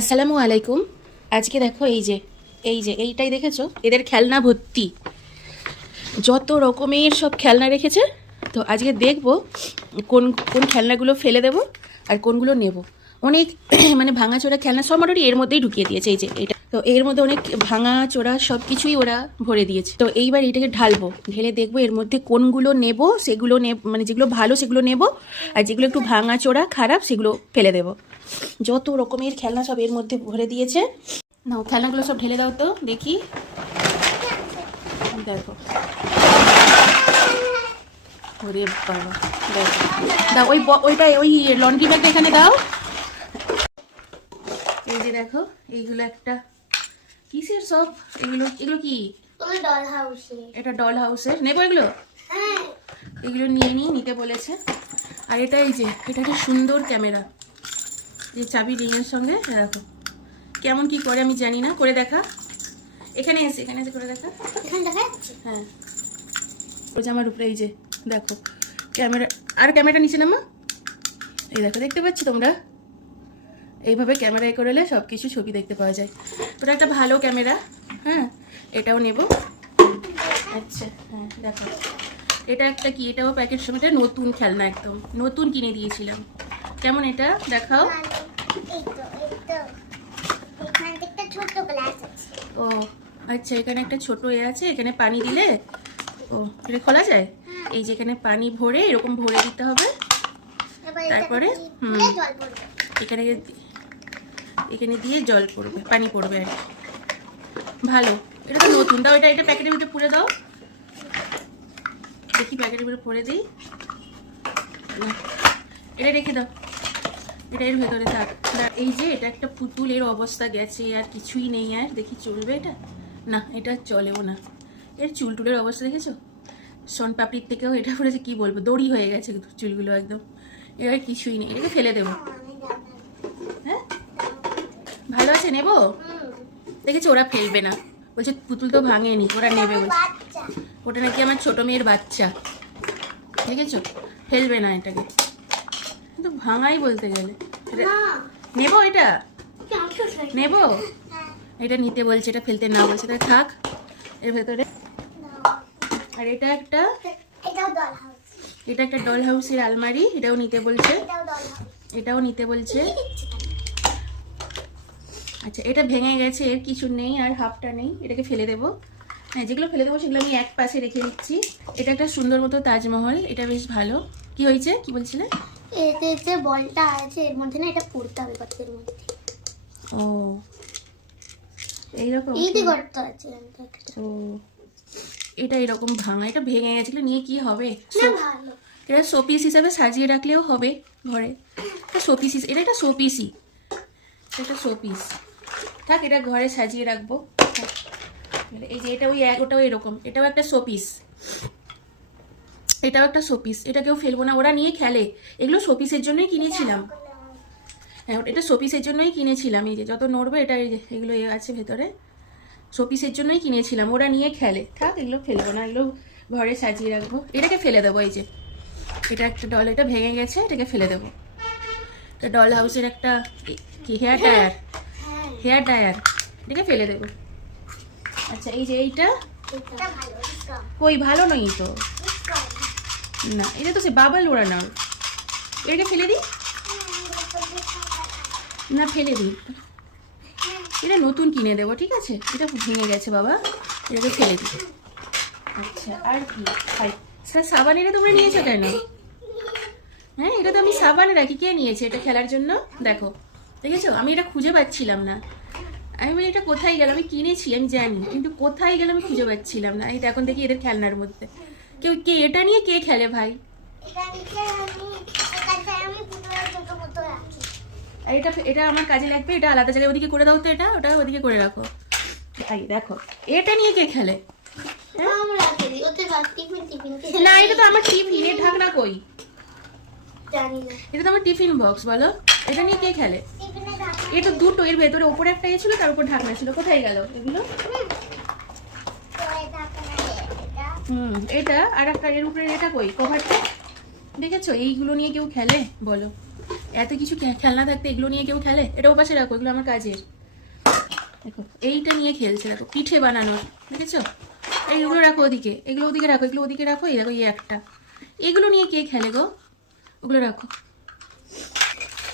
আসসালামু আলাইকুম। আজকে দেখো এই যে এইটাই দেখেছো, এদের খেলনা ভর্তি, যত রকমের সব খেলনা রেখেছে। তো আজকে দেখবো কোন কোন খেলনাগুলো ফেলে দেবো আর কোনগুলো নেব। অনেক মানে ভাঙাচোরা খেলনা সব মোটামুটি এর মধ্যেই ঢুকিয়ে দিয়েছে। এই যে এটা, তো এর মধ্যে অনেক ভাঙাচোরা সব কিছুই ওরা ভরে দিয়েছে। তো এইবার এটাকে ঢালবো, ঢেলে দেখবো এর মধ্যে কোনগুলো নেব, সেগুলো মানে যেগুলো ভালো সেগুলো নেব, আর যেগুলো একটু ভাঙাচোরা খারাপ সেগুলো ফেলে দেবো। যত রকমের খেলনা সব এর মধ্যে ভরে দিয়েছে। নাও খেলনাগুলো সব ঢেলে দাও তো দেখি। দেখো, ওরে বাবা, দেখো দাও ওইটা ওই লন্ড্রি ব্যাগটা এখানে দাও। এই যে দেখো, এইগুলো একটা কিসের সব, এগুলো এগুলো কি? ডল হাউসে। এটা ডল হাউসের, নেবো এগুলো? এগুলো নিতে বলেছে। আর এটা এই যে এটা একটা সুন্দর ক্যামেরা, যে চাবি রিংয়ের সঙ্গে। দেখো কেমন কি করে আমি জানি না, করে দেখা। এখানে এসে করে দেখা। এখানে দেখা যাচ্ছে? হ্যাঁ, ওই যে আমার উপরে এই যে দেখো ক্যামেরা। আর ক্যামেরাটা নিচে নামা, এই দেখো, দেখতে পাচ্ছি তোমরা? এইভাবে ক্যামেরায় করলে সব কিছু ছবি দেখতে পাওয়া যায়। ওটা একটা ভালো ক্যামেরা। হ্যাঁ, এটাও নেব। আচ্ছা হ্যাঁ, দেখো এটা একটা কি, এটাও প্যাকেট সময়, এটা নতুন খেলনা, একদম নতুন কিনে দিয়েছিলাম। কেমন এটা দেখাও। ও আচ্ছা, এখানে একটা ছোট আছে, এখানে পানি দিলে ও এটা খোলা যায়। এই যে এখানে পানি ভরে এরকম ভরে দিতে হবে, তারপরে এখানে এখানে দিয়ে জল পড়বে, পানি পড়বে আর কি। ভালো, এটা তো নতুন। দাও এটা প্যাকেটের ভিতরে পুরে দাও, দেখি প্যাকেটের ভিতরে পরে দিই। এটা রেখে দাও, এটা এর ভেতরে থাক। এই যে এটা একটা পুতুল, এর অবস্থা গেছে, আর কিছুই নেই। আর দেখি চলবে এটা? না, এটা চলেও না। এর চুলটুলের অবস্থা দেখেছো? সোন পাপড়ির থেকেও এটা পড়েছে, কি বলবো, দড়ি হয়ে গেছে চুলগুলো একদম। এর কিছুই নেই, এটাকে ফেলে দেবো। হ্যাঁ, ভালো আছে, নেবো। দেখেছো, ওরা ফেলবে না, বলছে পুতুল তো ভাঙেনি, ওরা নেবে বলছে। ওটা নাকি আমার ছোট মেয়ের বাচ্চা, দেখেছো? ফেলবে না এটাকে, কিন্তু ভাঙাই বলতে গেলে। নেবো এটা, নেবো। এটা নিতে বলছে, এটা ফেলতে না বলছে, তাই থাক এর ভেতরে। আর এটা একটা ডল হাউসের আলমারি, এটাও নিতে বলছে, এটাও নিতে বলছে। আচ্ছা, এটা ভেঙে গেছে, এর কিছু নেই, আর হাফটা নেই, এটাকে ফেলে দেবো। হ্যাঁ, যেগুলো ফেলে দেবো সেগুলো আমি এক পাশে রেখে দিচ্ছি। এটা একটা সুন্দর মতো তাজমহল, এটা বেশ ভালো। কি হয়েছে, কি বলছিলে? এতে যে বলটা আছে এর মধ্যে না, এটা পড়তে হবে পাতের মধ্যে। ও এইরকম এইদি গর্ত আছে। ও এটা এরকম ভাঙা, এটা ভেঙে গেছিল, নিয়ে কি হবে? না ভালো, এটা শোপিস হিসাবে সাজিয়ে রাখলেও হবে ঘরে। এটা শোপিস, এটা একটা শোপিসই, এটা শোপিস থাক, এটা ঘরে সাজিয়ে রাখবো। এই যে এটা ওটাও এরকম, এটাও একটা শোপিস, এটাও একটা শোপিস। এটা কেউ ফেলবো না, ওরা নিয়ে খেলে। এগুলো শোপিসের জন্যই কিনেছিলাম। হ্যাঁ, এটা শোপিসের জন্যই কিনেছিলাম। এই যে যত নড়বে এটা, এই যে এগুলো আছে ভেতরে, শোপিসের জন্যই কিনেছিলাম। ওরা নিয়ে খেলে, থাক, এগুলো ফেলবো না, এগুলো ঘরে সাজিয়ে রাখবো। এটাকে ফেলে দেবো। এই যে এটা একটা ডল, এটা ভেঙে গেছে, এটাকে ফেলে দেবো। এটা ডল হাউসের একটা কি হেয়ার ড্রায়ার, এটাকে ফেলে দেবো। আচ্ছা, এই যে এইটা কই, ভালো নই তো, না এটা তো সে বাবাল ওড়ানোর, এটাকে ফেলে দিই। না, ফেলে দিই, এটা নতুন কিনে দেবো, ঠিক আছে? এটা ভেঙে গেছে বাবা, এটাকে ফেলে দিই। আচ্ছা, আর কি স্যার, সাবান এটা তোমরা নিয়েছো কেন? হ্যাঁ, এটা তো আমি সাবানে রাখি, কে নিয়েছে এটা খেলার জন্য? দেখো, দেখেছো, আমি এটা খুঁজে পাচ্ছিলাম না। আমি বলি এটা কোথায় গেল, আমি কিনেছি আমি জানি, কিন্তু কোথায় গেল আমি খুঁজে পাচ্ছিলাম না। এটা এখন দেখি এদের খেলনার মধ্যে কে এটা নিয়ে কে খেলে ভাই? আর এটা আমার কাজে লাগবে, এটা আলাদা জায়গায় ওদিকে করে দাও তো, ওটা ওদিকে করে রাখো। এই দেখো, এটা নিয়ে কে খেলে? না, এটা তো আমার টিফিন, এর ঢাকনা কই? এটা তো আমার টিফিন বক্স, বলো এটা নিয়ে কে খেলে? এটা দুটো, এর ভেতরে ওপরে একটা ছিল, তার উপর ঢাকনা ছিল, কোথায় গেল এগুলো? এটা আর একটা, এর উপরে এটা কই কভারটা? দেখেছো, এইগুলো নিয়ে কেউ খেলে বলো? এত কিছু খেলনা থাকতে এগুলো নিয়ে কেউ খেলে? এটা ওপাশে রাখো, এগুলো আমার কাজের। দেখো এইটা নিয়ে খেলছে, দেখো পিঠে বানানোর, দেখেছো? এইগুলো রাখো ওদিকে, এগুলো ওদিকে রাখো, এগুলো ওদিকে রাখো। এই দেখো এই একটা, এগুলো নিয়ে কে খেলে গো? ওগুলো রাখো।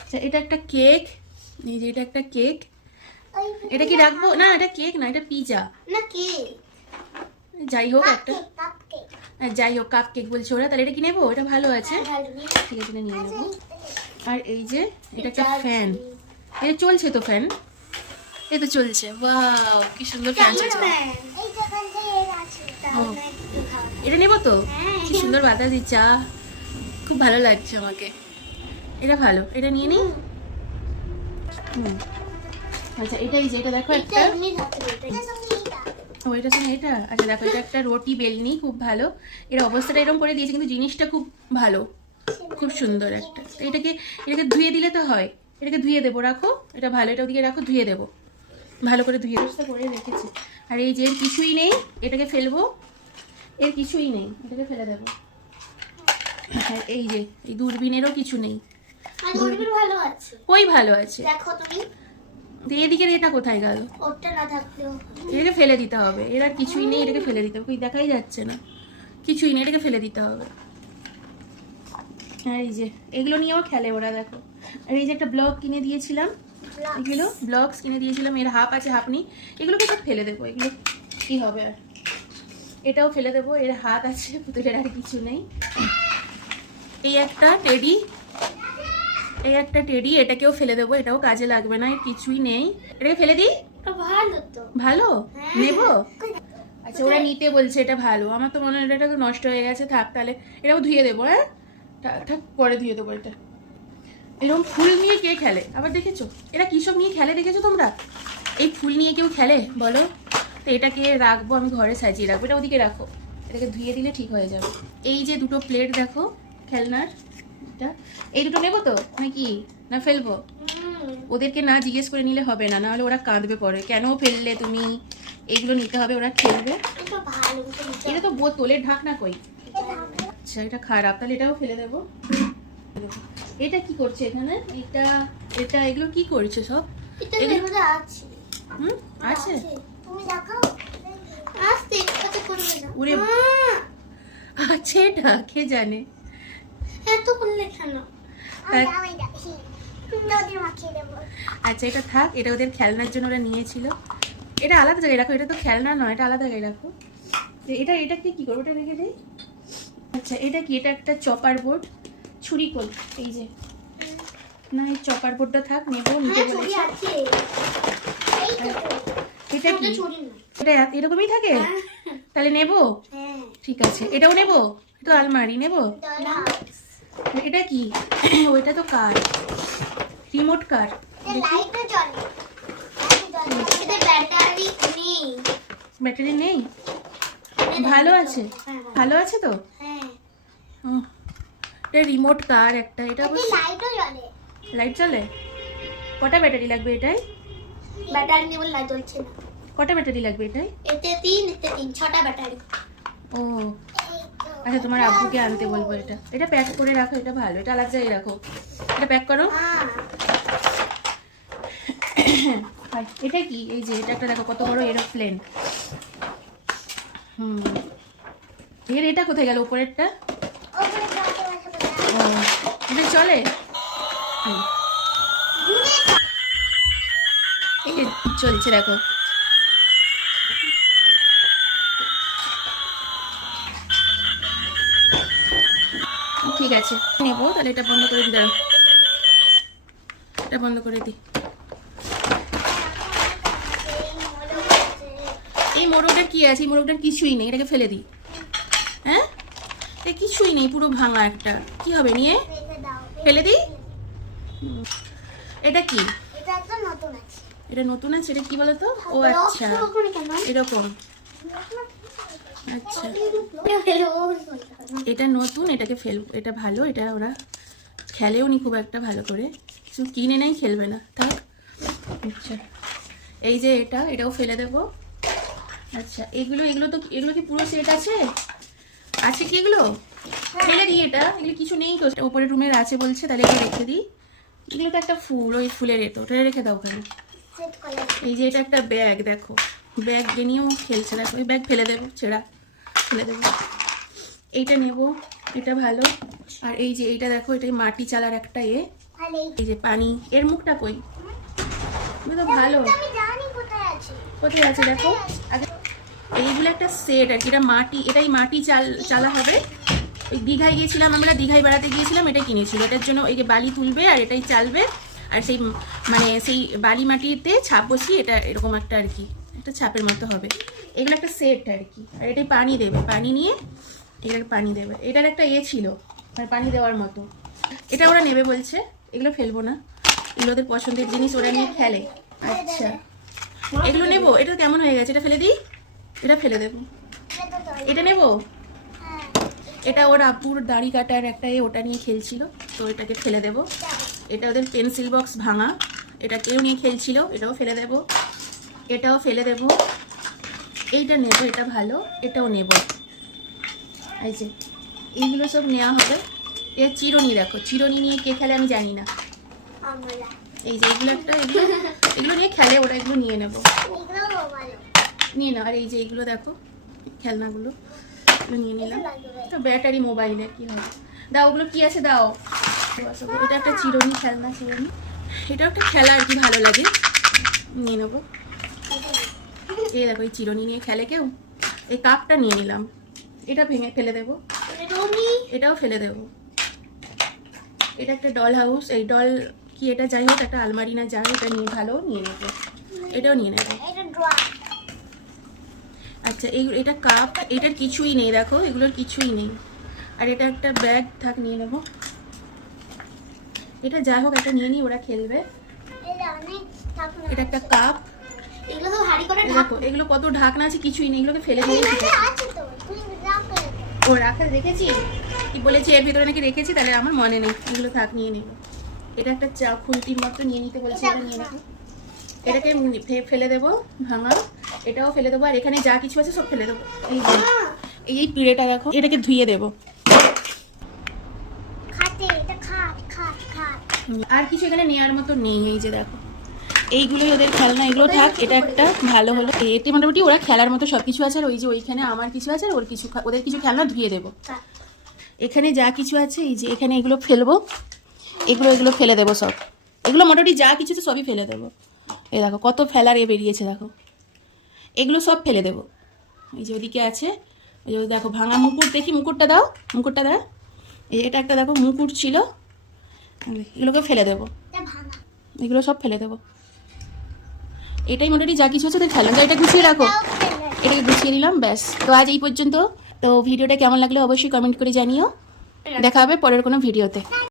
আচ্ছা এটা একটা কেক, এই যে এটা একটা কেক। এটা কি রাখবো? না এটা কেক না, এটা পিজা। না কি যাই হোক একটা, যাই হোক কাপ কেক বলছে ওরা। তাহলে এটা কি নেবো? এটা ভালো আছে, ঠিক আছে এটা নিয়ে নেবো। আর এই যে এটা একটা ফ্যান, এটা চলছে তো ফ্যান, এই তো চলছে। ওয়াও কি সুন্দর ফ্যান চলছে। ও এটা নেবো তো, কি সুন্দর বাতাস দিচ্ছে, খুব ভালো লাগছে আমাকে। এটা ভালো, এটা নিয়ে নিই। আচ্ছা এটাই যে এটা দেখো একটা, ও এটা শোনো এটা। আচ্ছা দেখো এটা একটা রুটি বেলনি, খুব ভালো। এর অবস্থাটা এরকম করে দিয়েছে কিন্তু জিনিসটা খুব ভালো, খুব সুন্দর একটা। এটাকে এটাকে ধুয়ে দিলে তো হয়, এটাকে ধুয়ে দেবো, রাখো এটা ভালো, এটা ওদিকে রাখো, ধুয়ে দেবো ভালো করে, ধুয়ে ব্যবস্থা করে রেখেছি। আর এই যে এর কিছুই নেই, এটাকে ফেলবো, এর কিছুই নেই, এটাকে ফেলে দেবো। আর এই যে এই দূরবীনেরও কিছু নেই, ভালো আছে, কই ভালো আছে দেখো তুমি। এদিকে এটা কোথায় গেল? ওটা না থাকলেও এটাকে ফেলে দিতে হবে, এর আর কিছুই নেই, এটাকে ফেলে দিতে হবে। কই দেখাই যাচ্ছে না, কিছুই নেই, এটাকে ফেলে দিতে হবে। আর এই যে এগুলো নিয়েও খেলে ওরা, দেখো। আর এই যে একটা ব্লক কিনে দিয়েছিলাম, এগুলো ব্লকস কিনে দিয়েছিলাম, এর হাফ আছে হাফ নেই, এগুলোকে সব ফেলে দেবো। এগুলো কি হবে আর, এটাও ফেলে দেবো, এর হাত আছে, পুতুলের আর কিছু নেই। এই একটা টেডি, এই একটা টেডি, এটাকেও ফেলে দেবো, এটাও কাজে লাগবে না, এর কিছুই নেই, এটাকে ফেলে দিই। ভালো তো, ভালো নেবো। আচ্ছা ওরা নিতে বলছে, এটা ভালো, আমার তো মনে হয় এটা নষ্ট হয়ে গেছে, থাক তাহলে এটাও ধুয়ে দেবো। হ্যাঁ থাক, পরে ধুয়ে দেবো এটা। এরকম ফুল নিয়ে কে খেলে আবার, দেখেছো? এরা কী সব নিয়ে খেলে দেখেছো তোমরা? এই ফুল নিয়ে কেউ খেলে বলো তো? এটাকে রাখবো আমি ঘরে, সাজিয়ে রাখবো, এটা ওদিকে রাখো, এটাকে ধুয়ে দিলে ঠিক হয়ে যাবে। এই যে দুটো প্লেট দেখো খেলনার, এটা এই দুটো নেবো তো নাকি না ফেলবো? ওদেরকে না জিজ্ঞেস করে নিলে হবে না, নাহলে ওরা কাঁদবে পরে, কেন ফেললে তুমি, এইগুলো নিতে হবে, ওরা খেলবে। এটা তো বোতলের ঢাকনা, কই? আচ্ছা এটা খারাপ, তাহলে এটাও ফেলে দেবো। এটা কি করছে এখানে? এটা এটা এগুলো কি করছে সব? এগুলো আছে, আছে তুমি দেখাও, আস্তে আস্তে করবে না। ওরে আছে, এটা কে জানে এত করলে কেন? আচ্ছা এটা থাক, এটা ওদের খেলনার জন্য ওরা নিয়েছিল, এটা আলাদা জায়গায় রাখো, এটা তো খেলনা নয়, এটা আলাদা জায়গায় রাখো। এটা এটাকে কি করবো, এটা রেখে দিই। আচ্ছা এটা কি? এটা একটা চপার বোর্ড, ছুরি কল, এই যে না এই চপার বোর্ডটা থাক, নেবো, নিতে বলেছে। এটা কি? এটা এরকমই থাকে, তাহলে নেবো, ঠিক আছে এটাও নেবো, এটা আলমারি নেবো। এটা কি? ওইটা তো কার, রিমোট কার। ব্যাটারি নেই, ভালো আছে, ভালো আছে তো। এটা রিমোট কার একটা, এটা লাইট জ্বলে। কটা ব্যাটারি লাগবে এটাই? ব্যাটারি নিয়ে বলে লাইট জ্বলছে না। কটা ব্যাটারি লাগবে এটাই? এতে 3, এতে 3, 6টা ব্যাটারি। ও আচ্ছা তোমার আব্বুকে আনতে বলবো। এটা এটা প্যাক করে রাখো, এটা ভালো, এটা আলাদা জায়গায় রাখো, এটা প্যাক করো। এটা কি? এই যে এটা একটা দেখো কত বড় এরোপ্লেন। এর এটা কোথায় গেল উপরেরটা? ও এটা চলে, এই যে চলছে দেখো। ঠিক আছে নেবো, তাহলে এটা বন্ধ করে দিই, দাঁড়াও এটা বন্ধ করে দিই। এই মোড়কটার কি আছে? এই মোড়কটার কিছুই নেই, এটাকে ফেলে দিই। হ্যাঁ এ কিছুই নেই, পুরো ভাঙা একটা, কি হবে নিয়ে? ফেলে দিই। এটা কি? এটা নতুন আছে, এটা কি বলতো? ও আচ্ছা এরকম, আচ্ছা এটা নতুন, এটাকে ফেলবো, এটা ভালো, এটা ওরা খেলেও নি খুব একটা ভালো করে, শুধু কিনে নেই, খেলবে না থাক। আচ্ছা এই যে এটা, এটাও ফেলে দেবো। আচ্ছা এগুলো তো, এগুলো কি পুরো সেট আছে? আছে কি এগুলো? ফেলে দিই এটা, এগুলো কিছু নেই তো, উপরে রুমের আছে বলছে, তাহলে এটা রেখে দিই। এগুলো তো একটা ফুল, ওই ফুলের এটো, ওটা রেখে দাও ওখানে। সেট কলার এই যে এটা একটা ব্যাগ, দেখো ব্যাগ নিয়েও খেলছে, দেখো ওই ব্যাগ ফেলে দেবো, ছেঁড়া ফেলে দেবো। এইটা নেব, এটা ভালো। আর এই যে এইটা দেখো, এটাই মাটি চালার একটা তাহলে এই যে পানি, এর মুখটা কই, এটা তো ভালো। আমি জানি কোথায় আছে। কোথায় আছে দেখো। আগে এইগুলো একটা সেট আর কি, এটা মাটি, এটাই মাটি চালা হবে। ওই দীঘায় গিয়েছিলাম আমরা, দীঘায় বেড়াতে গিয়েছিলাম, এটা কিনেছিল। এটার জন্য এই যে বালি তুলবে আর এটাই চালবে, আর সেই মানে সেই বালি মাটিতে ছাপ বসিয়ে এটা এরকম একটা আর কি, একটা ছাপের মতো হবে। এগুলো একটা সেট আর কি। আর এটাই পানি দেবে, পানি নিয়ে এটার পানি দেবে। এটার একটা ছিল মানে পানি দেওয়ার মতো, এটা ওরা নেবে বলছে। এগুলো ফেলবো না, এগুলো ওদের পছন্দের জিনিস, ওরা নিয়ে খেলে। আচ্ছা এগুলো নেবো, এটা কেমন হয়ে গেছে, এটা ফেলে দিই, এটা ফেলে দেবো। এটা নেবো, হ্যাঁ এটা ওর আপুর দাড়ি কাটার একটা ওটা নিয়ে খেলছিল, তো এটাকে ফেলে দেবো। এটা ওদের পেন্সিল বক্স ভাঙা, এটা কেউ নিয়ে খেলছিল, এটাও ফেলে দেবো। এটাও ফেলে দেবো। এইটা নেবো, এটা ভালো, এটাও নেব। এই যে এইগুলো সব নেওয়া হবে। এর চিরুনি দেখো, চিরুনি নিয়ে কে খেলে আমি জানি না। আমরা এই যে এগুলো একটা, এগুলো এগুলো নিয়ে খেলে ওরা, এগুলো নিয়ে নেবো, এগুলো ভালো নিয়ে নাও। আর এই যে এইগুলো দেখো, খেলনাগুলো, এগুলো নিয়ে নিলাম। লাগবে। তো ব্যাটারি মোবাইলে কি হবে, দাও ওগুলো কি আছে দাও। এটা একটা চিরুনি, খেলনা চিরুনি, এটা একটা খেলা আর কি, ভালো লাগে, নিয়ে নেবো। এই দেখো এই চিরুনি নিয়ে খেলে কেউ। এই কাপটা নিয়ে নিলাম, এটা ভেঙে ফেলে দেবো, রুমি এটাও ফেলে দেবো। এটা একটা ডল হাউস, এই ডল কি এটা যাই হোক, একটা আলমারি না যাই, এটা নিয়ে ভালো নিয়ে নেবো, এটাও নিয়ে নেবো। এটা ড্রয়ার আচ্ছা এটা কাপ, এটার কিছুই নেই দেখো, এগুলোর কিছুই নেই। আর এটা একটা ব্যাগ, থাক নিয়ে নেবো। এটা যাই হোক একটা নিয়ে নিই, ওরা খেলবে। এটা অনেক ঠাকুর এটা একটা কাপ, এগুলো তো হাড়ি করে দেখো এগুলো কত ঢাকনা আছে, কিছুই নেই, এগুলোকে ফেলে দিয়েছি। আছে তো তুই রাখ ও রাখা রেখেছি, কি বলেছি এর ভিতরে নাকি রেখেছি, তাহলে আমার মনে নেই, এগুলো থাক নিয়ে নেবো। এটা একটা চা খুন্তির মতো নিয়ে নিতে বলছে, এটা নিয়ে নেবো। এটাকে ফেলে দেবো ভাঙা, এটাও ফেলে দেবো। আর এখানে যা কিছু আছে সব ফেলে দেবো। এই যে এই পিড়েটা দেখো, এটাকে ধুয়ে দেবো। খাতে এটা খাট খাট খাট আর কিছু এখানে নেওয়ার মতো নেই। এই যে দেখো এইগুলোই ওদের খেলনা, এগুলো থাক। এটা একটা ভালো হলো, এটি মোটামুটি ওরা খেলার মতো সব কিছু আছে। আর ওই যে ওইখানে আমার কিছু আছে, আর ওর কিছু, ওদের কিছু খেলনা ধুয়ে দেবো। এখানে যা কিছু আছে, এই যে এখানে এগুলো ফেলবো, এগুলো ফেলে দেবো সব। এগুলো মোটামুটি যা কিছু আছে সবই ফেলে দেবো। এই দেখো কত ফেলার বেরিয়েছে দেখো, এগুলো সব ফেলে দেবো। এই যে ওদিকে আছে, ওই যে দেখো ভাঙা মুকুট, দেখি মুকুটটা দাও, মুকুটটা দাও। এটা একটা দেখো মুকুট ছিল, এগুলোকে ফেলে দেবো, এটা ভাঙা এগুলো সব ফেলে দেবো। এটাই মোটামুটি যা কিছু আছে ওদের খেলনা। তো এটা গুছিয়ে রাখো, এটাকে গুছিয়ে নিলাম, ব্যাস। তো আজ এই পর্যন্ত। তো ভিডিওটা কেমন লাগলো অবশ্যই কমেন্ট করে জানিও। দেখা হবে পরের কোনো ভিডিওতে।